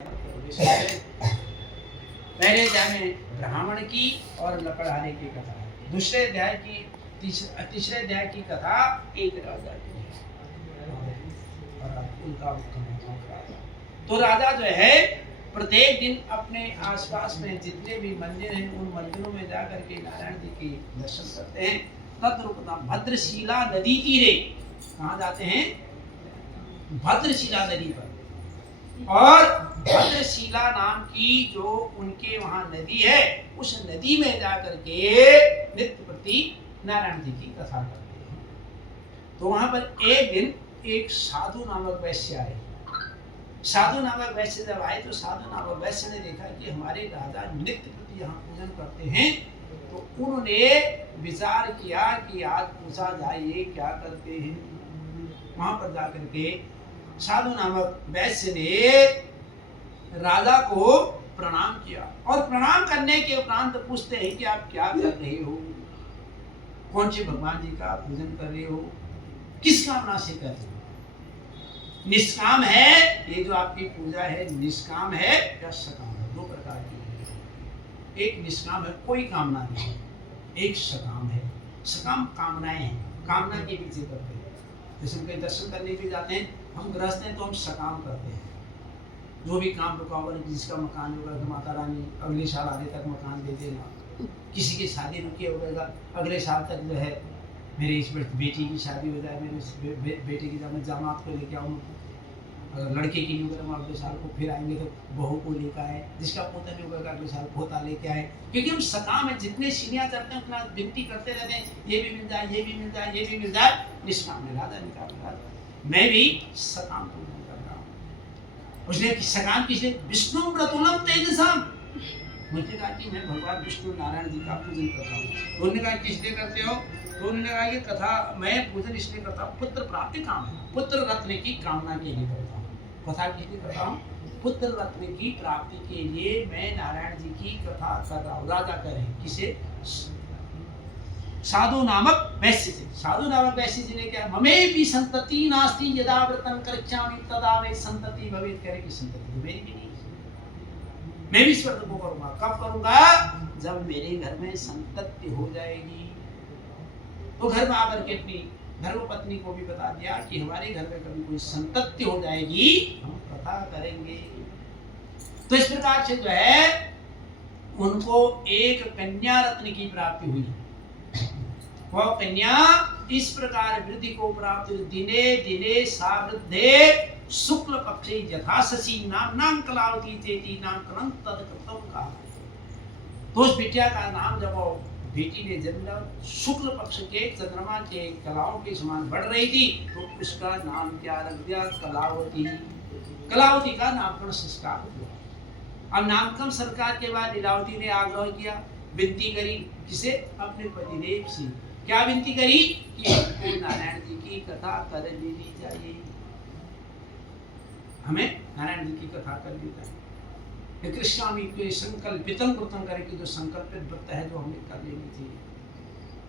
पहले अध्याय में ब्राह्मण की और लकड़हारे की कथा है। दूसरे अध्याय की तीसरे अध्याय की कथा एक राजा की है और उनका तो राजा जो है प्रत्येक दिन अपने आसपास में जितने भी मंदिर हैं उन मंदिरों में जाकर के नारायण जी की दर्शन करते हैं। तद्रूपता भद्रशिला नदी तीरे कहाँ जाते हैं? भद्रशिला नदी पर। और भद्रशिला नाम की जो उनके वहां नदी है उस नदी में जाकर के नित्य प्रति नारायण जी की कथा करते हैं। तो वहां पर एक दिन एक साधु नामक वैश्य आए। साधु नामक वैश्य जब आए तो साधु नामक वैश्य ने देखा कि हमारे राजा नित्य प्रति यहाँ पूजन करते हैं। तो उन्होंने विचार किया कि आज पूछा जाए ये क्या करते हैं। वहां पर जाकर के साधु नामक वैश्य ने राजा को प्रणाम किया और प्रणाम करने के उपरांत पूछते हैं कि आप क्या कर रहे हो, कौन से भगवान जी का पूजन कर रहे हो, किस कामना से कर रहे हो, निष्काम है ये जो आपकी पूजा है, निष्काम है या सकाम है। दो प्रकार की है। एक निष्काम है, कोई कामना नहीं, एक सकाम है। सकाम कामनाएं हैं, कामना के पीछे करते हैं। जैसे हम कहीं दर्शन करने के जाते हैं, हम गृहस्थ हैं तो हम सकाम करते हैं। जो भी काम रुका हुआ है, जिसका मकान होगा तो माता रानी अगले साल आगे तक मकान दे देना। किसी की शादी रुकी होगा अगले साल तक जो है मेरी इस बेटी की शादी हो जाए, मेरे बेटे की जब मैं जामात को लेके आऊँ, अगर लड़के की नहीं होगा तो अगले साल को फिर आएंगे तो बहू को लेकर आए, जिसका पोता नहीं होगा अगले साल पोता लेके आए। क्योंकि हम सकाम है, जितने सीढ़ियाँ चढ़ते हैं उतना विनती करते रहते हैं, ये भी मिल जाए, ये भी मिल जाए, ये भी मिल जाए। निष्काम है, राजा निकाल राजा मैं भी सकाम पूजन कर रहा हूँ। उसने सकाम किसने? विष्णु व्रतुलम तेजसाम। मुझे कहा कि मैं भगवान विष्णु नारायण जी का पूजन करता हूँ। उन्होंने कहा किसलिए करते हो? तो उन्होंने कहा ये कथा मैं पूजन इसलिए करता हूँ, पुत्र प्राप्ति काम है, पुत्र रत्न की कामना के लिए करता हूँ। कथा किसलिए करता हूँ? पुत्र रत्न की प्राप्ति के लिए मैं नारायण जी की कथा कर रहा हूँ। राजा करें किसे? साधु नामक वैश्य से। साधु नामक वैश्य जी ने क्या? ममे भी संतति नास्ति यदा व्रतं करिष्यामि तदा वे संतति भवेत्। करे की संतति तो मेरी भी नहीं, मैं भी इस व्रत को करूंगा। कब करूंगा? जब मेरे घर में संतति हो जाएगी। तो घर में आकर के अपनी धर्मपत्नी को भी बता दिया कि हमारे घर में कभी कोई संतति हो जाएगी हम कथा करेंगे। तो इस प्रकार से जो है उनको एक कन्या रत्न की प्राप्ति हुई। वह कन्या इस प्रकार वृद्धि को प्राप्त दिने दिने सा वृद्धे शुक्ल पक्षे यथा शशि नाम कलावती चेती नाम कलम तदकृतम का। तो उस बिटिया का नाम जब वो बेटी ने जन्म शुक्ल पक्ष के चंद्रमा के कलाओं के समान बढ़ रही थी तो उसका नाम क्या रख दिया? कलावती। कलावती का नामकरण संस्कार हुआ। अब नामकरण संस्कार के बाद लीलावती ने आग्रह किया, विनती करी किसे? अपने पतिदेव से। क्या विनती करी? कि हमको नारायण जी की कथा कर लेनी चाहिए, हमें नारायण जी की कथा कर लेनी चाहिए। कृष्णामी के संकल्पितम कृतम करे कि जो संकल्पित व्रत है जो हमें कर लेनी चाहिए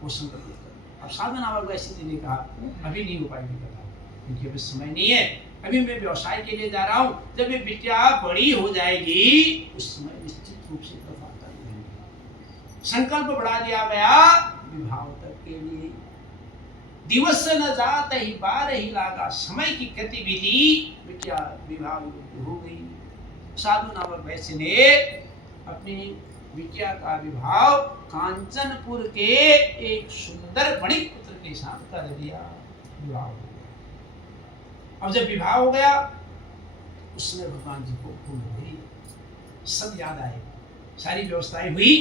वो संकल्पित कर। अब साधु नामक वैश्य जी ने कहा अभी नहीं हो पाएगी कथा, क्योंकि अभी समय नहीं है, अभी मैं व्यवसाय के लिए जा रहा हूँ। जब ये बिटिया बड़ी हो जाएगी उस समय निश्चित रूप से कथा कर लेंगे। संकल्प बढ़ा दिया गया विवाह तक के लिए। दिवस न जात ही बार ही लागा, समय की गतिविधि बिटिया विवाह हो गई। साधु नामक वैश्य ने अपनी बिटिया का विवाह कांचनपुर के एक सुंदर वणिक पुत्र के साथ कर दिया। विवाह हो गया। अब जब विवाह हो गया उसने भगवान जी को भूल गई, सब याद आए, सारी व्यवस्थाएं हुई,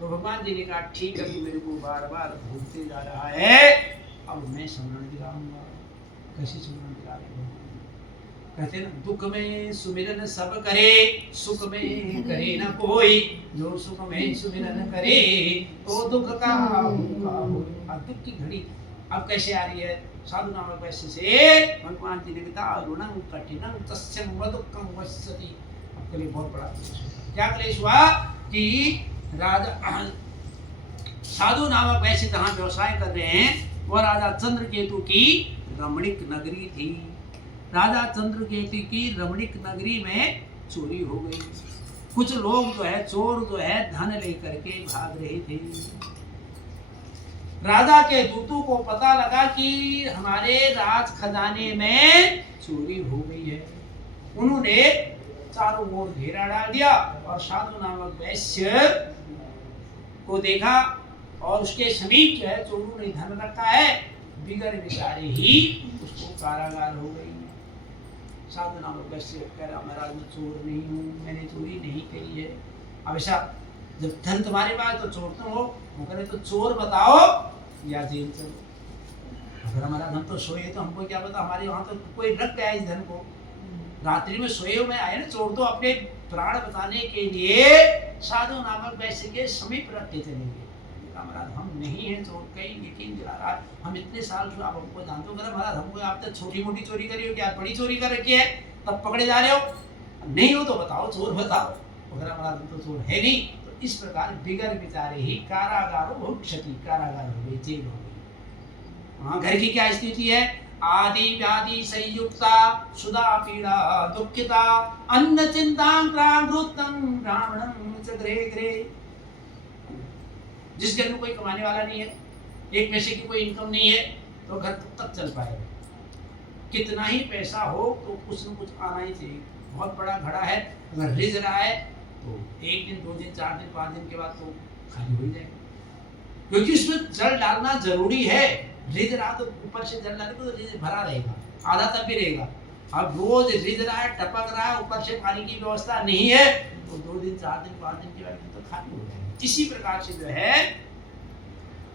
तो भगवान जी ने कहा ठीक है, मेरे को बार बार भूलते जा रहा है, अब मैं स्मरण दिलाऊंगा। कैसे स्मरण दिला रहे? कहते ना दुख में सुमिरन सब करे, सुख में करे न कोई, जो सुख में सुमिरन करे तो दुख का हो। अब दुख की घड़ी अब कैसे आ रही है? साधु नामक वैश्य से भगवान जी ने कहा ऋणं कठिनं तस्य दुःखं वश्यति। आपके लिए बहुत बड़ा क्या क्लेश हुआ कि राजा साधु नामक वैश्य जहाँ व्यवसाय कर रहे हैं वो राजा चंद्रकेतु की रमणीक नगरी थी। राजा चंद्रकेतु की रमणीक नगरी में चोरी हो गई। कुछ लोग जो है चोर जो है धन लेकर के भाग रहे थे। राजा के दूतों को पता लगा कि हमारे राज खजाने में चोरी हो गई है। उन्होंने चारों ओर घेरा डाल दिया और साधु नामक वैश्य को देखा और उसके समीप जो है चोरों ने धन रखा है, बिगर विचारे ही उसको कारागार हो गई। साधु नामक वैश्य कह रहा महाराज मैं चोर नहीं हूँ, मैंने चोरी नहीं करी है। अब ऐसा जब धन तुम्हारे पास तो चोर तो हो, वो करे तो चोर बताओ या जेल चलो। अगर हमारा धन तो सोए तो हमको क्या पता, हमारे वहां तो कोई रख गया इस धन को। रात्रि में सोए में आए ना चोर, तो अपने प्राण बचाने के लिए साधु नामक वैश्य के समीप रख के चलेंगे। महाराज हम नहीं है चोर, कहीं यकीन दिला रहा है, हम इतने साल से आप हमको जानते हो, महाराज हमको आप तो छोटी मोटी चोरी करी हो, क्या बड़ी चोरी कर रखी है तब पकड़े जा रहे हो? नहीं हो तो बताओ, चोर बताओ। अगर महाराज हम तो चोर है नहीं। तो इस प्रकार बिगर विचारे ही कारागार बहुत क्षति, कारागार हो गई, जेल हो गई। वहां घर की क्या स्थिति है? आदि व्याधि संयुक्ता सुधा पीड़ा दुखिता अन्न चिंता क्रांतम ब्राह्मणं च गृहे गृहे। जिस घर में कोई कमाने वाला नहीं है, एक पैसे की कोई इनकम नहीं है, तो घर कब तक चल पाएगा? कितना ही पैसा हो तो कुछ न कुछ आना ही चाहिए। बहुत बड़ा घड़ा है, अगर रिज रहा है तो एक दिन, 2 दिन, 4 दिन, 5 दिन के बाद तो खाली हो ही जाएगा, क्योंकि उसमें जल डालना जरूरी है। रिज रहा तो ऊपर से जल डाले तो रिज भरा रहेगा, आधा तक भी रहेगा। अब रोज रिज रहा है, टपक रहा है, ऊपर से पानी की व्यवस्था नहीं है, तो 2 दिन, 4 दिन, 5 दिन के बाद तो खाली हो जाएगा। इसी प्रकार से जो है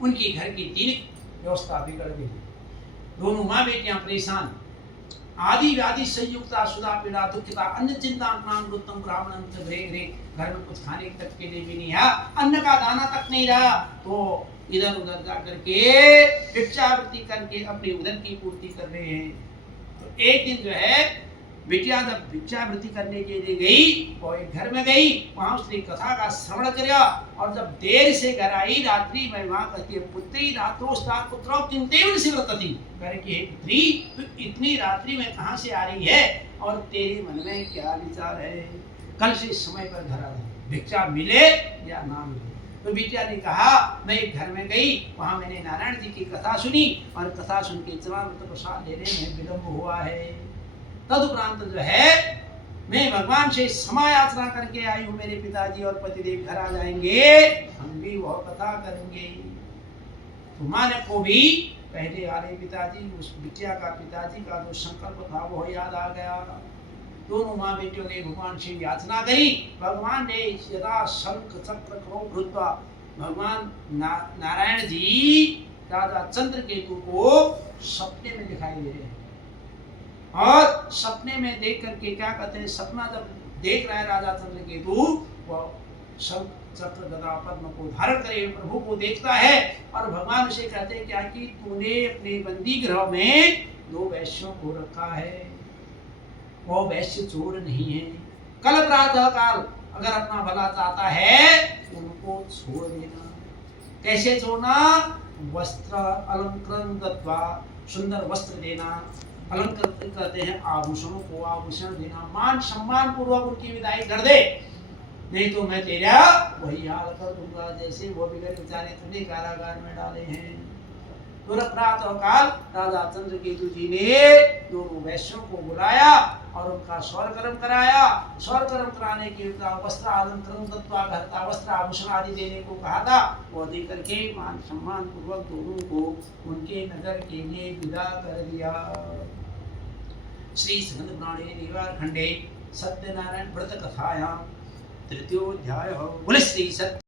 उनकी घर की 3 व्यवस्था बिगड़ गई। दोनों माँ बेटियां परेशान। आदि व्याधि संयुक्ता सुधा पीड़ा दुखिता अन्न चिंता उत्तम ब्राह्मणं च गृहे गृहे। घर में कुछ खाने तक के लिए भी नहीं है, अन्न का दाना तक नहीं रहा, तो इधर उधर जा करके भिक्षावृत्ति करके अपनी उदर की पूर्ति कर रहे हैं। तो एक दिन जो है बिटिया जब भिक्षावृत्ति करने के लिए गई और एक घर में गई, वहां उसने कथा का श्रवण किया और जब देर से घर आई रात्रि में, वहां कहती है पुत्री रात्रोस्ता पुत्रो किंतेवन सिवतति। कह कि हे पुत्री तू इतनी रात्रि में कहां से आ रही है और तेरे मन में क्या विचार है? कल से समय पर घर आ जाए, भिक्षा मिले या ना मिले। तो बिटिया ने कहा मैं एक घर में गई, वहां मैंने नारायण जी की कथा सुनी और कथा सुन के चरणामृत प्रसाद लेने में विलम्ब हुआ है। तदुपरांत जो है मैं भगवान से क्षमा याचना करके आई हूँ, मेरे पिताजी और पतिदेव घर आ जाएंगे, हम भी वह कथा करेंगे। तो माँ को भी पहले वाले पिताजी, उस बिटिया का पिताजी का जो संकल्प था वो याद आ गया। दोनों माँ बेटियों ने भगवान से याचना करी। भगवान ने यदा शंख चक्र करो भृत्वा, भगवान नारायण जी राजा चंद्रकेतु को सपने में दिखाई दे रहे हैं और सपने में देख करके क्या कहते हैं, सपना जब देख रहा है राजा चंद्रकेतु, वह शंख चक्र गदा पद्म को धारण करे प्रभु को देखता है और भगवान उसे कहते हैं क्या कि तूने अपने बंदी गृह में 2 वैश्यों को रखा है, वो वैश्य चोर नहीं है। कल प्रातः काल अगर अपना भला चाहता है उनको छोड़ देना। कैसे छोड़ना? वस्त्र अलंकृत दत्वा, सुंदर वस्त्र देना, अलंकृत कहते हैं आभूषणों को आभूषण देना, मान सम्मान पूर्वक उनकी विदाई कर दे, नहीं तो मैं तेरा वही हाल कर दूंगा जैसे वो बिगड़ बेचारे तूने कारागार में डाले हैं। प्रातः काल राजा चंद्रकेतु जी ने दोनों वैश्यों को बुलाया और उनका स्वर कर्म कराया। स्वर कर्म कराने के बाद वस्त्र अलंकृत दत्वा, घरता वस्त्र आभूषण आदि देने को कहा था, वो दे करके मान सम्मान पूर्वक दोनों को उनके नगर के लिए विदा कर दिया। श्री स्कंद पुराणे देवार खंडे सत्यनारायण व्रत कथायां 3य अध्याय। बोले श्री सत्य